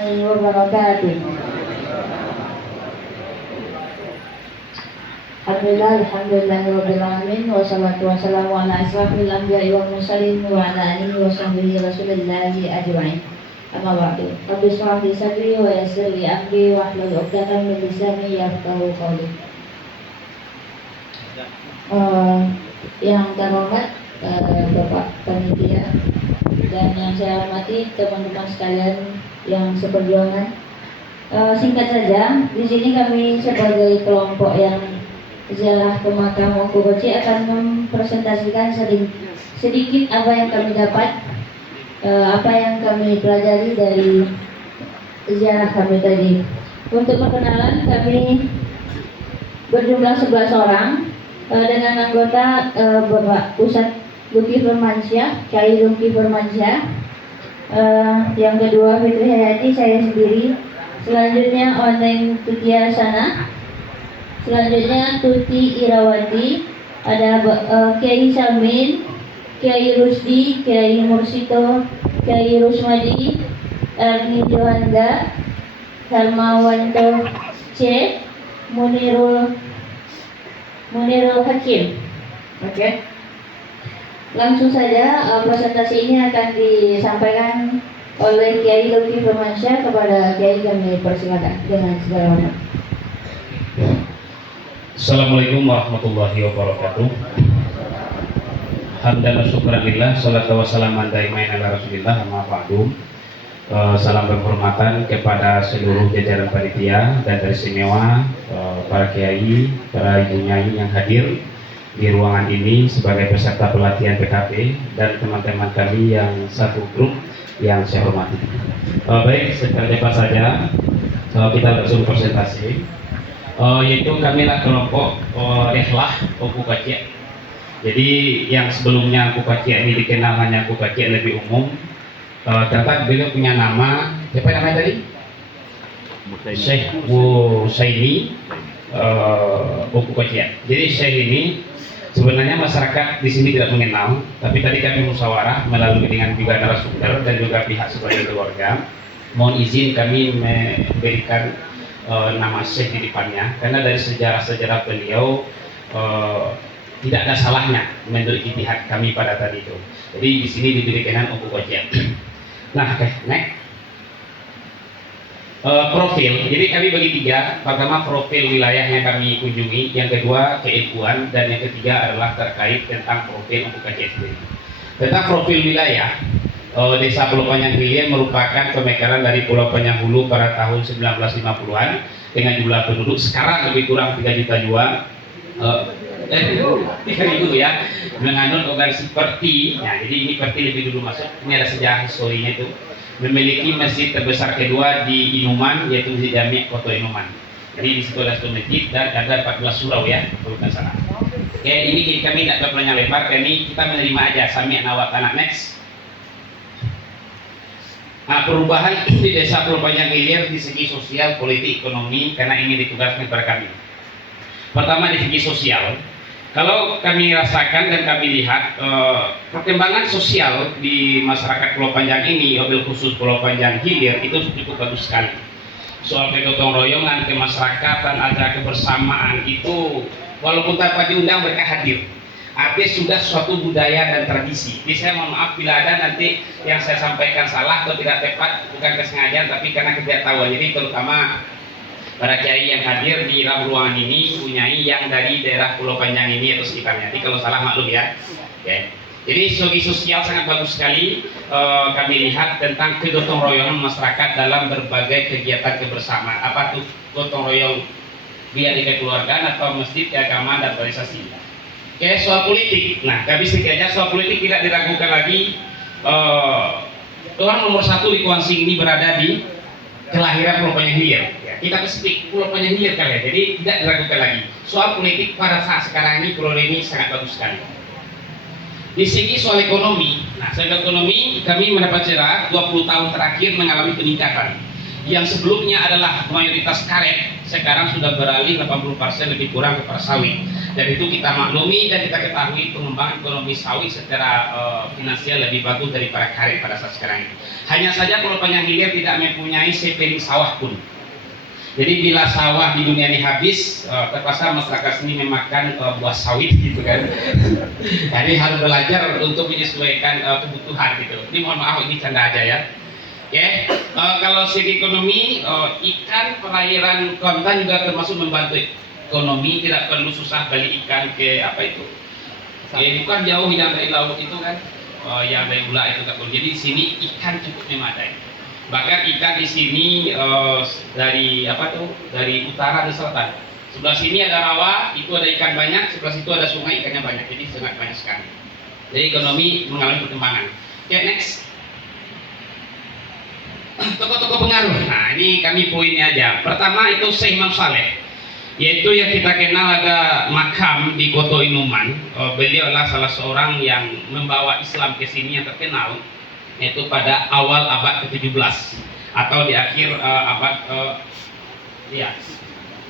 warahmatullahi wabarakatuh. Alhamdulillah wassalatu wassalamu ala asrafil anbiya'i wal mursalin wa ala alihi wa sahbihi rasulillahi ajma'in. Amma ba'du. Rabbi shrah li sadri wa yassir li amri wa hlul 'uqdatam min lisani yafqahu qawli. Yang terhormat Bapak Panitia dan yang saya hormati teman-teman sekalian yang seperjuangan. Singkat saja, di sini kami sebagai kelompok yang ziarah ke makam Ongku Koci akan mempresentasikan sedikit apa yang kami dapat, apa yang kami pelajari dari ziarah kami tadi. Untuk perkenalan, kami berjumlah 11 orang dengan anggota Bapak Ustadz Luki Firmansyah, Kiai Luki Firmansyah, yang kedua Fitri Hayati, saya sendiri, selanjutnya Oneng Tutia Sana, selanjutnya Tuti Irawati, ada Kiai Samin, Kiai Rusdi, Kiai Mursito, Kiai Rusmadi, Erni Johanda, Hermawanto C, Munirul Hakim. Oke. Langsung saja presentasi ini akan disampaikan oleh Kiai Luki Firmansyah. Kepada Kiai kami persilakan dengan segala hormat. Assalamualaikum warahmatullahi wabarakatuh. Hamdan wa syukran lillah, sholatu wassalamu ala rasulillah, amma ba'du. Salam berhormatan kepada seluruh jajaran panitia dan teristimewa para kiai, para ibu nyai yang hadir di ruangan ini sebagai peserta pelatihan PKP dan teman-teman kami yang satu grup yang saya hormati. Baik, secara cepat saja kita langsung presentasi. Yaitu kamilah kelompok Rihlah Ongku Koci. Jadi yang sebelumnya Ongku Koci ini dikenal hanya Ongku Koci lebih umum. Ternyata beliau punya nama, siapa namanya tadi? Syekh Husaini Ongku Koci. Jadi Syekh ini sebenarnya masyarakat di sini tidak mengenal, tapi tadi kami musyawarah melalui dengan juga narasumber dan juga pihak sebagai keluarga. Mohon izin kami memberikan nama Syekh di depannya, karena dari sejarah-sejarah beliau tidak ada salahnya menurut ijtihad kami pada tadi itu. Jadi di sini diberikan Ongku Koci. Nah, next. Profil, jadi kami bagi tiga. Pertama profil wilayah yang kami kunjungi, yang kedua keilmuan, dan yang ketiga adalah terkait tentang profil Ongku Koci sendiri. Tentang profil wilayah, Desa Pulau Panjang Hilir merupakan pemekaran dari Pulau Panjang Hulu pada tahun 1950-an dengan jumlah penduduk sekarang lebih kurang 3 juta jiwa. 3.000 ya, mengandung organisasi Perti. Nah, jadi ini Perti lebih dulu masuk. Ini ada sejarah historinya itu. Memiliki masjid terbesar kedua di Inuman, yaitu Masjid Jami' Koto Inuman. Jadi di situ ada 1 masjid dan ada 14 surau ya, kalau tidak salah. Oke, ini kami tidak panjang lebar, ini kita menerima aja sami'na wa ata'na. Next. Nah, perubahan di Desa Pulau Panjang Hilir di segi sosial, politik, ekonomi, karena ini ditugaskan kepada kami. Pertama di segi sosial, kalau kami rasakan dan kami lihat perkembangan sosial di masyarakat Pulau Panjang ini, wabil khusus Pulau Panjang Hilir itu cukup bagus sekali. Soal kegotong royongan, kemasyarakatan, ada kebersamaan itu, walaupun tanpa diundang mereka hadir. Artinya sudah suatu budaya dan tradisi. Jadi saya mohon maaf bila ada nanti yang saya sampaikan salah atau tidak tepat, bukan kesengajaan tapi karena ketidaktahuan. Jadi terutama para kiai yang hadir di dalam ruangan ini punyai yang dari daerah Pulau Panjang ini atau sekitarnya. Jadi kalau salah maklum ya. Okay. Jadi segi sosial sangat bagus sekali. Kami lihat tentang kegotong royongan masyarakat dalam berbagai kegiatan kebersamaan. Apa tuh gotong royong? Biar di kekeluargaan atau masjid, keagamaan dan organisasi. Oke, soal politik. Nah, kami setidaknya soal politik tidak diragukan lagi. Orang nomor 1 di Kuansing ini berada di kelahiran Pulau Panjang Hilir. Kita spesifik Pulau Panjang Hilir kali ya, jadi tidak diragukan lagi. Soal politik pada saat sekarang ini Pulau ini sangat bagus sekali. Di segi soal ekonomi, nah soal ekonomi kami mendapat cerah 20 tahun terakhir mengalami peningkatan. yang sebelumnya adalah mayoritas karet, sekarang sudah beralih 80% lebih kurang kepada sawit. Dan itu kita maklumi dan kita ketahui pengembangan ekonomi sawit secara finansial lebih bagus daripada karet pada saat sekarang ini. Hanya saja Pulau Panjang Hilir tidak mempunyai sepiring sawah pun. Jadi bila sawah di dunia ini habis, terpaksa masyarakat sini memakan buah sawit gitu kan. Jadi harus belajar untuk menyesuaikan kebutuhan gitu. Ini mohon maaf, ini canda aja ya. Oke, kalau segi ekonomi, ikan perairan Kelantan juga termasuk membantu ekonomi. Tidak perlu susah beli ikan ke apa itu. Bukan jauh yang dari laut itu kan, yang dari Ula itu tak perlu. Jadi di sini ikan cukup memadai. Bahkan ikan di sini dari apa tuh, dari utara dan selatan. Sebelah sini ada rawa, itu ada ikan banyak. Sebelah situ ada sungai, ikannya banyak. Jadi sangat banyak sekali. Jadi ekonomi mengalami perkembangan. Oke, next. Tokoh-tokoh pengaruh. Nah, ini kami poinnya aja. Pertama itu Syekh Imam Saleh, yaitu yang kita kenal ada makam di Koto Inuman. Beliau adalah salah seorang yang membawa Islam ke sini yang terkenal, yaitu pada awal abad ke-17 atau di akhir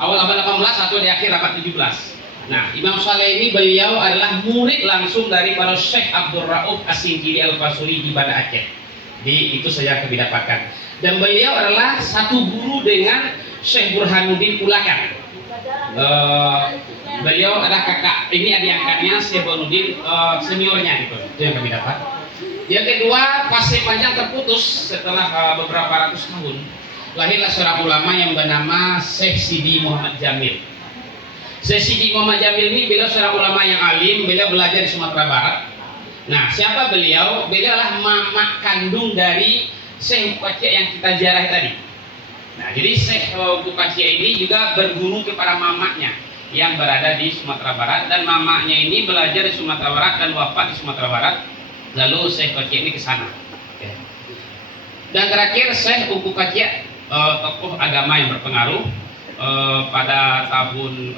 awal abad 18 atau di akhir abad 17. Nah, Imam Saleh ini beliau adalah murid langsung daripada Syekh Abdul Rauf As-Sinjili Al-Fasuri di Banda Aceh. Jadi itu saja yang kami dapatkan. Dan beliau adalah satu guru dengan Syekh Burhanuddin Ulakan. Beliau adalah kakak, ini adik angkatnya Syekh Burhanuddin, seniornya gitu. Itu yang kami dapat. Yang kedua, Pasir Panjang terputus setelah beberapa ratus tahun. Lahirlah seorang ulama yang bernama Syekh Sidi Muhammad Jamil. Syekh Sidi Muhammad Jamil ini beliau seorang ulama yang alim. Beliau belajar di Sumatera Barat. Nah, siapa beliau? Beliau adalah mamak kandung dari Syekh Bukacik yang kita ziarah tadi. Nah, jadi Syekh Bukacik ini juga berguru kepada mamaknya yang berada di Sumatera Barat, dan mamaknya ini belajar di Sumatera Barat dan wafat di Sumatera Barat. Lalu Syekh Bukacik ini ke sana. Dan terakhir Syekh Bukacik, tokoh agama yang berpengaruh pada tahun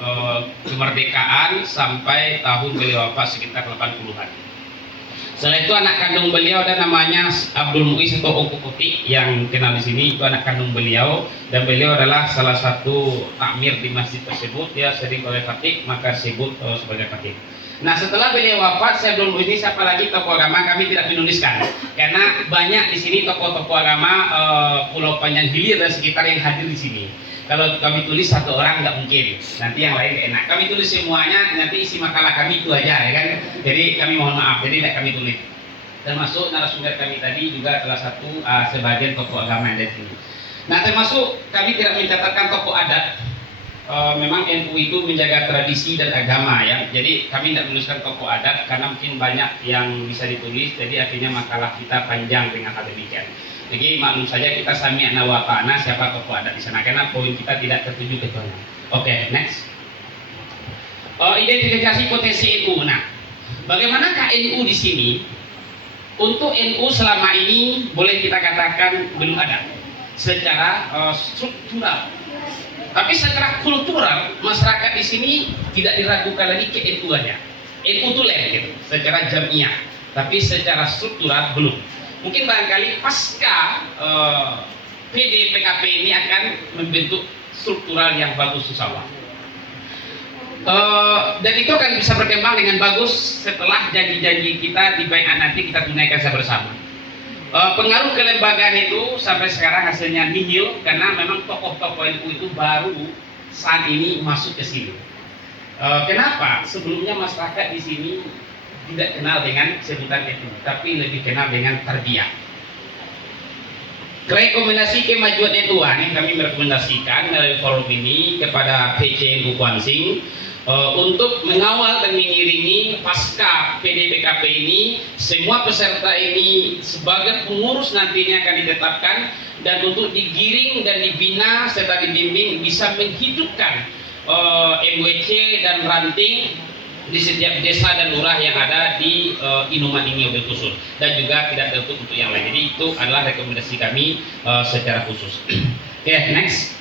kemerdekaan sampai tahun beliau wafat sekitar 80-an. Setelah itu anak kandung beliau ada namanya Abdul Muiz atau Ongko Kotik yang kenal di sini, itu anak kandung beliau, dan beliau adalah salah satu takmir di masjid tersebut. Dia sering oleh khatib maka disebut sebagai khatib. Nah, setelah beliau wafat, Syekh Abdul Muiz ini siapa lagi tokoh agama kami tidak menuliskan karena banyak di sini tokoh-tokoh agama Pulau Panjang Hilir dan sekitar yang hadir di sini. Kalau kami tulis satu orang nggak mungkin, nanti yang lain enak. Kami tulis semuanya, nanti isi makalah kami itu aja ya kan. Jadi kami mohon maaf, jadi tidak kami tulis. Termasuk narasumber kami tadi juga salah satu sebagian tokoh agama yang ada di sini. Nah, termasuk kami tidak mencatatkan tokoh adat. Memang NU itu menjaga tradisi dan agama ya. Jadi kami tidak menuliskan tokoh adat karena mungkin banyak yang bisa ditulis. Jadi akhirnya makalah kita panjang dengan hal demikian. Jadi maklum saja kita sami'na wa ta'na siapa tokoh adat di sana karena poin kita tidak tertuju ke sana. Oke, next. Identifikasi potensi NU. Nah, bagaimanakah NU di sini? Untuk NU selama ini boleh kita katakan belum ada secara struktural. Tapi secara kultural masyarakat di sini tidak diragukan lagi ke NU-nya. NU itu gitu, secara jamiah. Tapi secara struktural belum. Mungkin barangkali pasca PDPKP ini akan membentuk struktural yang bagus insya-Allah. Dan itu akan bisa berkembang dengan bagus setelah janji-janji kita di baiat nanti kita tunaikan bersama. Pengaruh kelembagaan itu sampai sekarang hasilnya nihil karena memang tokoh-tokoh NU itu baru saat ini masuk ke sini. Kenapa? Sebelumnya masyarakat di sini tidak kenal dengan sebutan NU, tapi lebih kenal dengan tarbiyah. Rekomendasi kemajuan NU ini kami merekomendasikan melalui forum ini kepada PCNU Kuansing untuk mengawal dan mengiringi pasca PDPKP ini. Semua peserta ini sebagai pengurus nantinya akan ditetapkan dan untuk digiring dan dibina serta dibimbing bisa menghidupkan MWC dan ranting di setiap desa dan lurah yang ada di Inuman ini mobil khusus, dan juga tidak tertutup untuk yang lain. Jadi itu adalah rekomendasi kami secara khusus. Oke, next.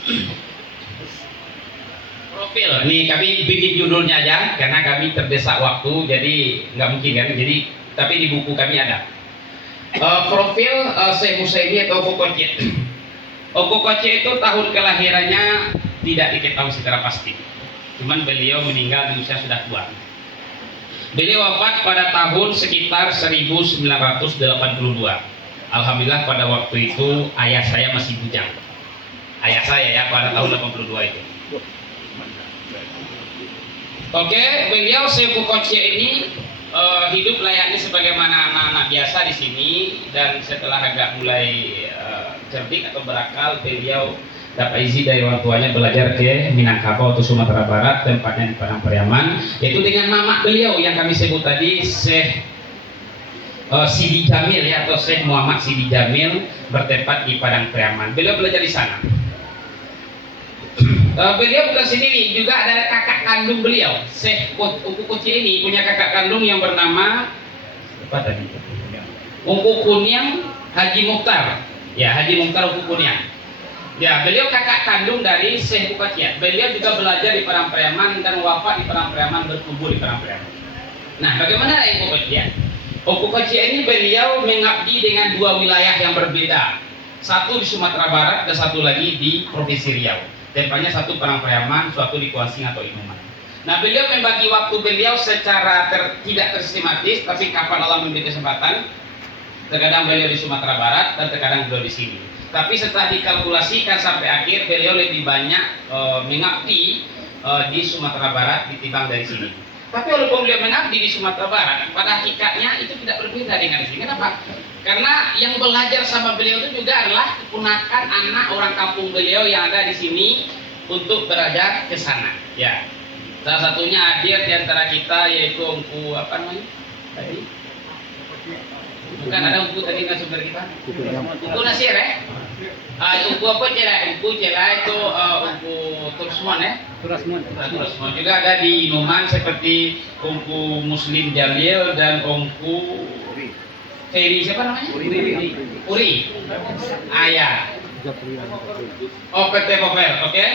Profil. Nih kami bikin judulnya aja karena kami terdesak waktu, jadi nggak mungkin kan. Jadi tapi di buku kami ada. Profil Syekh Musaimi atau Bukacik. Oku Koce itu tahun kelahirannya tidak diketahui secara pasti. Cuman beliau meninggal di usia sudah tua. Beliau wafat pada tahun sekitar 1982. Alhamdulillah pada waktu itu ayah saya masih bujang. Ayah saya ya pada tahun 82 itu. Oke, beliau Syekh Koce ini hidup layaknya sebagaimana anak-anak biasa di sini, dan setelah agak mulai cerdik atau berakal, beliau dapat izin dari orang tuanya belajar ke Minangkabau atau Sumatera Barat, tempatnya di Padang Pariaman, yaitu dengan mama beliau yang kami sebut tadi, Syekh Sidi Jamil ya, atau Syekh Muhammad Sidi Jamil, bertempat di Padang Pariaman. Beliau belajar di sana. Beliau bukan sendiri, juga ada kakak kandung beliau. Syekh Oku Koce ini punya kakak kandung yang bernama apa tadi? Oku Kunyang Haji Mukhtar. Ya, Haji Mukhtar Oku Kunyang. Ya, beliau kakak kandung dari Syekh Oku Koce. Beliau juga belajar di Padang Pariaman dan wafat di Padang Pariaman, berkubur di Padang Pariaman. Nah, bagaimana Oku Koce? Oku Koce ini beliau mengabdi dengan dua wilayah yang berbeda. Satu di Sumatera Barat dan satu lagi di Provinsi Riau. Tempatnya satu Padang Pariaman, suatu di Kuasing atau Inuman. Nah, beliau membagi waktu beliau secara tidak sistematis, tapi kapan Allah memberi kesempatan. Terkadang beliau di Sumatera Barat dan terkadang beliau di sini. Tapi setelah dikalkulasikan sampai akhir, beliau lebih banyak mengabdi di Sumatera Barat ditimbang dari sini. Tapi walaupun beliau mengabdi di Sumatera Barat, pada hakikatnya itu tidak berbeda dengan di sini. Kenapa? Karena yang belajar sama beliau itu juga adalah keponakan anak orang kampung beliau yang ada di sini untuk belajar ke sana. Ya, salah satunya hadir di antara kita yaitu Ungku apa namanya tadi? Bukan ada Ungku tadi nggak sumber kita? Ungku Nasir ya? Ungku apa cila? Ungku cila itu Ungku Turasmon ya? Turasmon juga ada di Inuman seperti Ungku Muslim Jalil dan Ungku Ferry siapa namanya? Uri. Ayah. Oh, PT Popel, oke.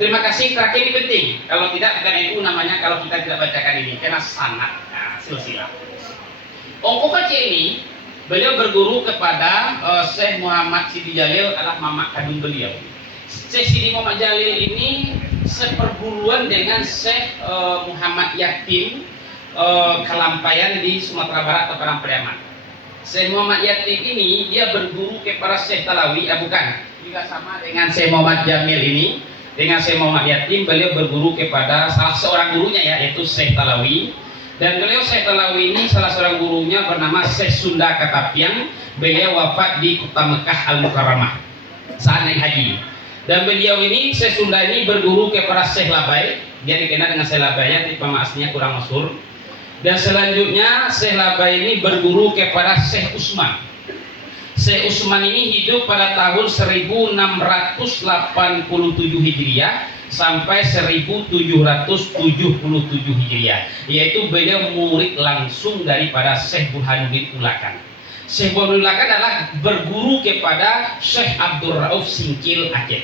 Terima kasih. Terakhir ini penting. Kalau tidak bukan NU namanya kalau kita tidak bacakan ini, karena sanad, silsilah. Oku Koce ini beliau berguru kepada Syekh Muhammad Sidi Jalil, adalah mama kandung beliau. Syekh Sidi Muhammad Jalil ini seperguruan dengan Syekh Muhammad Yatim Kalampayan di Sumatera Barat atau Padang Pariaman. Syekh Muhammad Yatim ini dia berguru kepada Syekh Talawi, bukan, juga sama dengan Syekh Muhammad Jamil ini. Dengan Syekh Muhammad Yatim beliau berguru kepada salah seorang gurunya ya, yaitu Syekh Talawi. Dan beliau Syekh Talawi ini salah seorang gurunya bernama Syekh Sunda Katapian. Beliau wafat di kota Mekah Al-Mukarramah saat naik haji. Dan beliau ini Syekh Sunda ini berguru kepada Syekh Labai. Dia dikenal dengan Syekh Labai, tapi nama aslinya kurang masyhur. Dan selanjutnya Syekh Labai ini berguru kepada Syekh Usman. Syekh Usman ini hidup pada tahun 1687 Hijriah sampai 1777 Hijriah, yaitu beliau murid langsung daripada Syekh Burhanuddin Ulakan. Syekh Burhanuddin Ulakan adalah berguru kepada Syekh Abdul Rauf Singkil Aceh.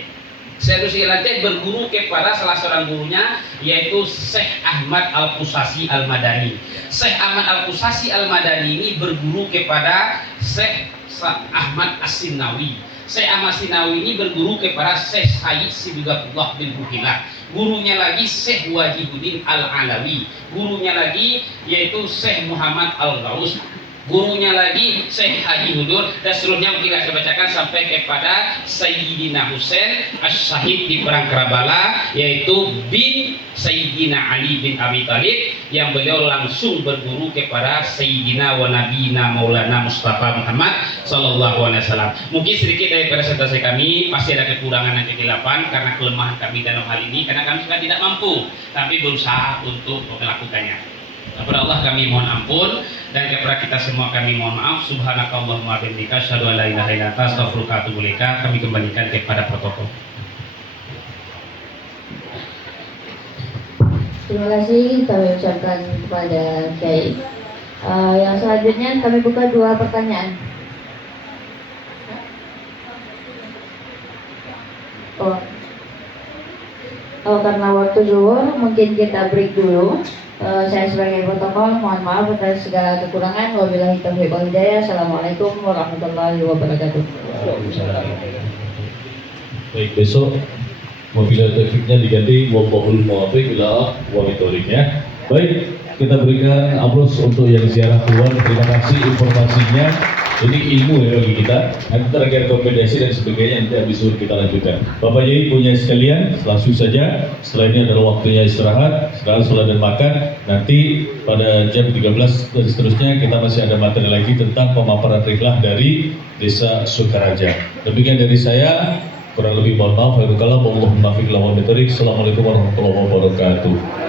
Syekh Singkil Aceh berguru kepada salah seorang gurunya yaitu Syekh Ahmad Al-Qusasi Al-Madani. Syekh Ahmad Al-Qusasi Al-Madani ini berguru kepada Syekh Ahmad As-Sinawi. Syekh Ahmad Sinawi ini berguru kepada Syekh Sayyid Sibigatullah bin Buhilah. Gurunya lagi Syekh Wajibuddin Al-Alawi. Gurunya lagi yaitu Syekh Muhammad Al-Ghaus. Gurunya lagi Syekh Haji Hudur, dan seluruhnya mungkin saya bacakan sampai kepada Sayyidina Husain As-Syahid di perang Karbala, yaitu bin Sayyidina Ali bin Abi Thalib, yang beliau langsung berguru kepada Sayyidina wa Nabiyina Maulana Mustafa Muhammad sallallahu alaihi wasallam. Mungkin sedikit dari presentasi kami, pasti ada kekurangan dan kegelapan karena kelemahan kami dalam hal ini, karena kami sudah tidak mampu, tapi berusaha untuk melakukannya. Kepada Allah kami mohon ampun, dan kepada kita semua kami mohon maaf. Subhanakallahumma wa bihamdika asyhadu an la ilaha illa anta astaghfiruka wa atubu ilaik. Kami kembalikan kepada protokol. Terima kasih kami ucapkan kepada Kiai. Yang selanjutnya kami buka dua pertanyaan. Karena waktu zuhur mungkin kita break dulu. Saya sebagai protokol mohon maaf atas segala kekurangan. Wabillahi taufiq wal hidayah. Assalamualaikum warahmatullahi wabarakatuh. Baik, besok mobil trafficnya diganti wabahul muwafiq ila wabitoriknya. Baik, kita berikan aplaus untuk yang ziarah keluar. Terima kasih informasinya. Ini ilmu ya bagi kita. Nanti terkait rekomendasi dan sebagainya nanti habis itu kita lanjutkan. Bapak Yai punya sekalian, langsung saja. Setelah ini adalah waktunya istirahat, sekarang sholat dan makan. Nanti pada jam 13 dan seterusnya kita masih ada materi lagi tentang pemaparan rihlah dari Desa Sukaraja. Demikian dari saya. Kurang lebih mohon maaf. Assalamualaikum warahmatullahi wabarakatuh.